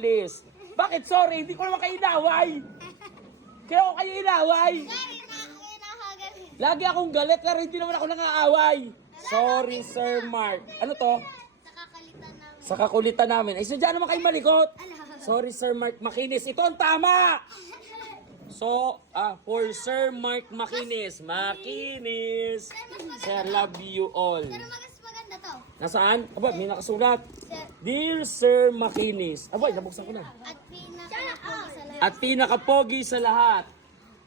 please. Bakit sorry? Hindi ko naman kayo inaway. Kaya ako kayo inaway. Lagi akong galit pero hindi naman ako nangaaway. Sorry, Sir Mark. Ano to? Sa kakulitan namin. Ay, sadya naman kayo malikot. Sorry, Sir Mark Makinis. Ito ang tama! So, for Sir Mark Makinis. Makinis. Sir, love you all. Pero maganda to. Nasaan? Aba, may nakasulat. Dear Sir Makinis. Aba, nabuksan ko na. At pinakapogi sa lahat.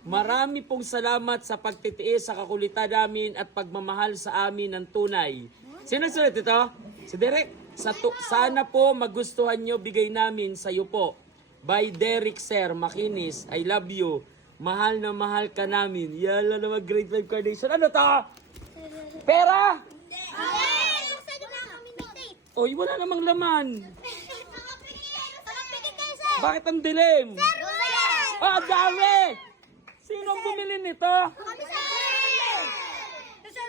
Marami pong salamat sa pagtitiis sa kakulitan namin at pagmamahal sa amin ng tunay. Sino nagsulat ito? Si Derek. Sana po magustuhan nyo bigay namin sa iyo po. By Derek Sir Makinis. I love you. Mahal na mahal ka namin. Yala naman grade 5 carnation. Ano to? Pera? Oy, wala namang laman. Bakit ang dilim? Ah, dami! Sino ang bumili nito?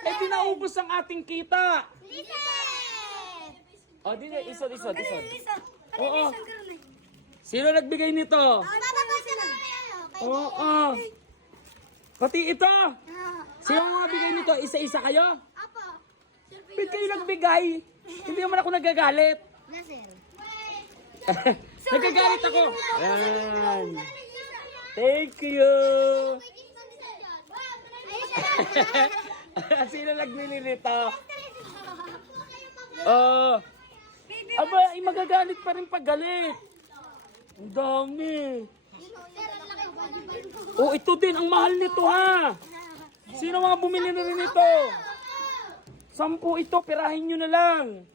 Eh, dinaubos ang ating kita. Oh, dito, isod. Oo. Sino nagbigay nito? Oo. Pati ito. Sino mga bigay nito? Isa-isa kayo? Ba't kayo nagbigay? Hindi naman ako nagagalit. Nagagalit ako. Ayan. Thank you. Sino nagbili nito? Aba, ay magagalit pa rin pag galit. Ang dami. Oh, ito din. Ang mahal nito ha. Sino mga bumili na rin ito? 10 ito. Pirahin nyo na lang.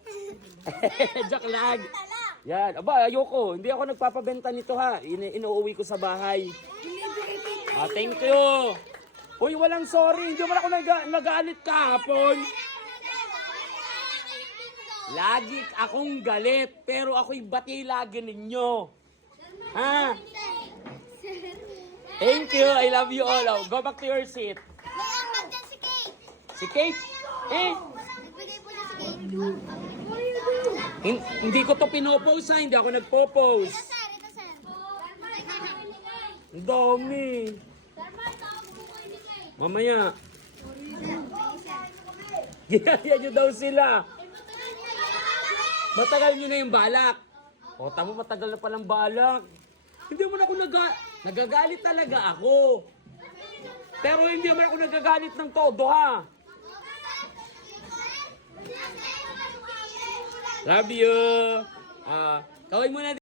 Joke lang. Yan. Aba, ayoko. Hindi ako nagpapabenta nito ha. Inuuwi ko sa bahay. Thank you. Uy, walang sorry. Hindi man ako nagalit kahapon. Lagi akong galit, pero ako'y bati lagi ninyo. Ha? Thank you. I love you all. Oh, go back to your seat. Si Kate? Eh? Hindi ko to pinopost ha. Hindi ako nagpo-post. Ang dami. Mamaya. Ginaya nyo daw sila. Matagal nyo na yung balak. O, tama, matagal na palang balak. Hindi mo na ako nagagalit talaga ako. Pero hindi naman ako nagagalit ng todo, ha? Love you. Kaway mo na.